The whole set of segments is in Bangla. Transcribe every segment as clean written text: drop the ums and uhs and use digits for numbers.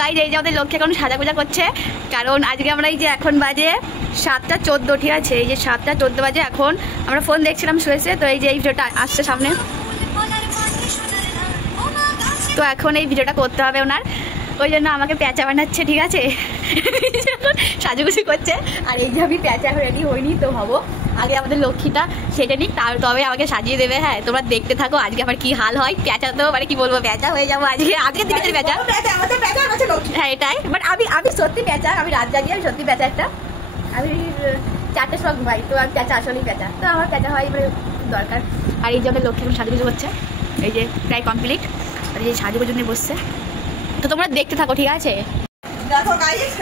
গাইজ এই যে আমাদের লক্ষ্যে এখন সাজাগুজা করছে, কারণ আজকে আমরা এই যে এখন বাজে 7:14, ঠিক আছে, এই যে 7:14 বাজে, এখন আমরা ফোন দেখছিলাম শুয়েছে, তো এই যে এই ভিডিওটা আসছে সামনে, তো এখন এই ভিডিওটা করতে হবে ওনার, ওই জন্য আমাকে প্যাঁচা বানাচ্ছে, ঠিক আছে। সাজুগুজু করছে, আর এই যে আমি প্যাঁচা রেডি হইনি, তো ভাবো আগে আমাদের লক্ষ্মীটা সেটা নিক, তবে আমাকে সাজিয়ে দেবে। হ্যাঁ, তোমরা দেখতে থাকো আজকে আমার কি হাল হয়। প্যাঁচা তো মানে কি বলবো, প্যাঁচা হয়ে যাবো আজকে দিকে প্যাঁচা। হ্যাঁ এটাই, বাট আমি সত্যি প্যাঁচা, আমি রাত জাগি, আমি সত্যি প্যাঁচা একটা, আমি 4টের সময় ঘুমাই, তো আমি প্যাঁচা আসলেই প্যাঁচা, তো আমার প্যাঁচা হয় মানে দরকার। আর এই যে আমাদের লক্ষ্মী এখন সাজুগুজু করছে, এই যে প্রায় কমপ্লিট, আর এই যে সাজুগুজু নিয়ে বসছে, তো তোমরা দেখতে থাকো, ঠিক আছে। দেখো গাইস,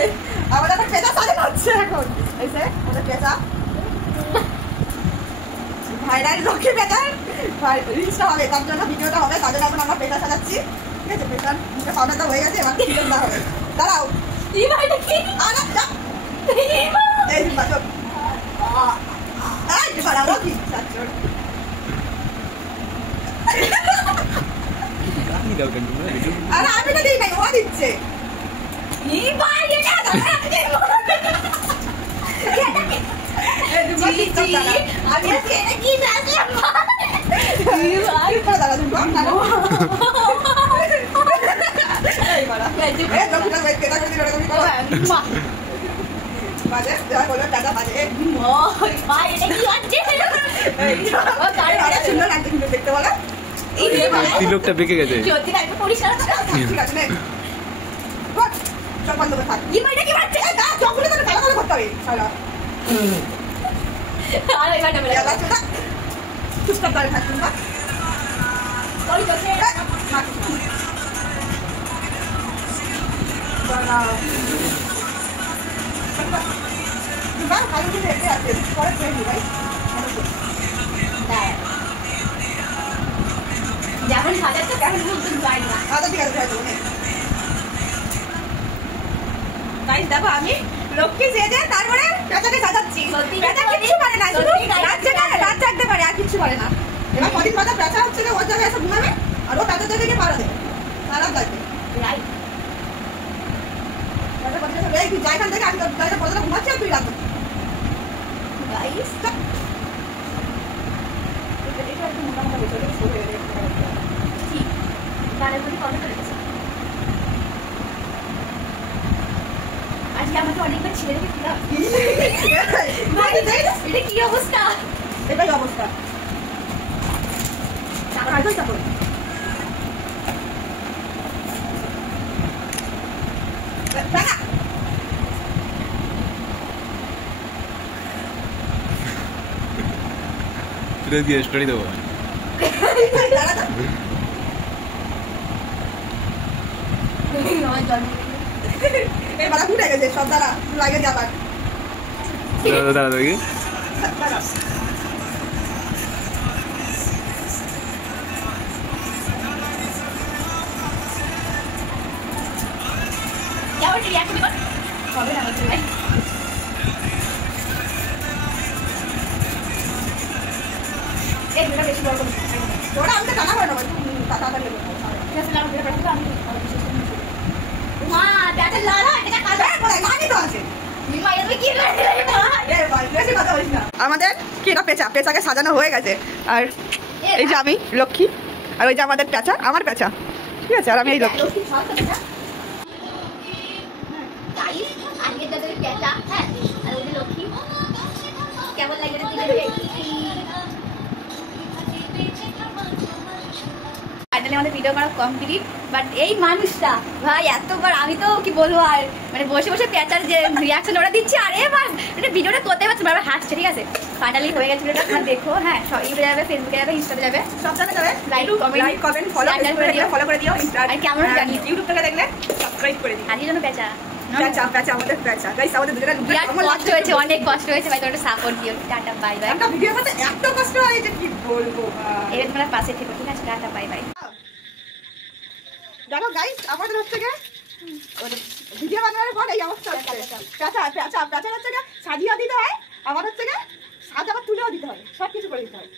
আমাদের পেঁচা সাজানো হচ্ছে এখন, এই যে আমাদের পেঁচা ভাইরাল লক্ষ্মী পেঁচা রিলসটা হবে, তার জন্য ভিডিওটা হবে, তার জন্য এখন আমরা পেঁচা সাজাচ্ছি, ঠিক আছে। পেঁচার মুখে পাউডারটা হয়ে গেছে, এবার ভিডিওটা হবে, দাঁড়াও। এই বাচক এই বাড়াবো কি চাচর আরে আমি তো দিই নাই, ও দিচ্ছে। এই ভাই এটা আমি আজকে এটা কি চাচ্ছিলাম এই ভাই পড়া দাঁড়া তুমি এই বাড়া এই লোকটা ওই কেটা করে দিলো তুমি করো বাজে যা বলো দাদা বাজে ওই ভাই এটা কি হচ্ছে ও গাড়ি আরে সুন্দর লাগছে কিন্তু দেখতে বলো এই তিলকটা বেঁকে গেছে, সত্যি না, একটু পরিষ্কার করো, ঠিক আছে নে বাট সব বন্ধ করে থাক। এই ভাইটা কি বাচ্চা দা চকলে তো কালা কালা করতে হবে শালা আরে এটা মেরে বাচ্চা দা চুপচাপ দাঁড়িয়ে থাক তুমি, ওই চোখে না বাবা বাবা ভালো করে দেখতে আছে পরে দেখি ভাই দাঁড়া যেমন সাজাচ্ছে তেমন বলতে যাই না। আচ্ছা ঠিক আছে গাইস, দেখো আমি লক্ষ্মী সেজে তারপরে পেঁচাকে সাজাচ্ছি। পেঁচা কিছু পারে না, শুধু রাত জাগতে পারে, আর কিছু পারে না। এবার কদিন বাদে পেঁচা হচ্ছে যে ওর জায়গায় এসে ঘুমাবে, আর ও পেঁচা জায়গায় গিয়ে পাড়া দেবে, খারাপ লাগবে। রাইট পেঁচা বলছে এই তুই যাইখান থেকে, আমি তোর জায়গা পর্যন্ত ঘুমাচ্ছি আর তুই রাত গাইস এটা একটু মোটামুটি ভিতরে শুয়ে ঠিক গানের মধ্যে কথা বলেছে আজকে আমাকে অনেকবার ছেড়ে দিলাম। এটা কি অবস্থা, এটাই অবস্থা দিয়ে স্টোরি দেবো এবার ঘুরে গেছে সব দ্বারা লাগে যাবার দাঁড়া দেখি হবে না বেশি বড় ওরা আমাকে টাকা করে নেবো টাকা দেবো আমাদের কি এটা পেঁচা, পেঁচাকে সাজানো হয়ে গেছে, আর এই যে আমি লক্ষ্মী, আর ওই যে আমাদের পেঁচা, আমার পেঁচা, ঠিক আছে, আর আমি এই লক্ষ্মী। কেমন লাগে আমাদের ভিডিও করা কমপ্লিট, বাট এই মানুষটা ভাই এতবার আমি তো কি বলবো, আর মানে বসে বসে পেঁচার যে রিয়াকশন ওরা দিচ্ছে, আর এবার এটা ভিডিওটা করতে পারছি বারবার হাসছে, ঠিক আছে। ফাইনালি হয়ে গেছে ভিডিওটা, আপনারা দেখো, হ্যাঁ ইউটিউবে যাবে, ফেসবুকে যাবে, ইনস্টাতে যাবে, সব জায়গায় যাবে, লাইক কমেন্ট ফলো করে দিও, আর কেমন জানি ইউটিউব থেকে দেখলে সাবস্ক্রাইব করে দিও। আজকের জন্য পেঁচা পেঁচা আমাদের পেঁচা গাইস, আমাদের দুজনের বিরাট কষ্ট হয়েছে, অনেক কষ্ট হয়েছে ভাই, তোমরা সাপোর্ট দিও। Tata bye bye. একটা ভিডিও করতে এত কষ্ট হয় যে কি বলবো ভাই, এবার তোমরা পাশে থেকো, ঠিক আছে, টাটা বাই বাই। জানো গাইস, আমাদের হচ্ছে গিয়ে ভিডিও বানানোর পর এই অবস্থা হচ্ছে, পেঁচা হচ্ছে গিয়ে সাজিয়ে দিতে হয়, আমার হচ্ছে গিয়ে সাজ আবার তুলেও দিতে হয়, সব কিছু করে দিতে হয়।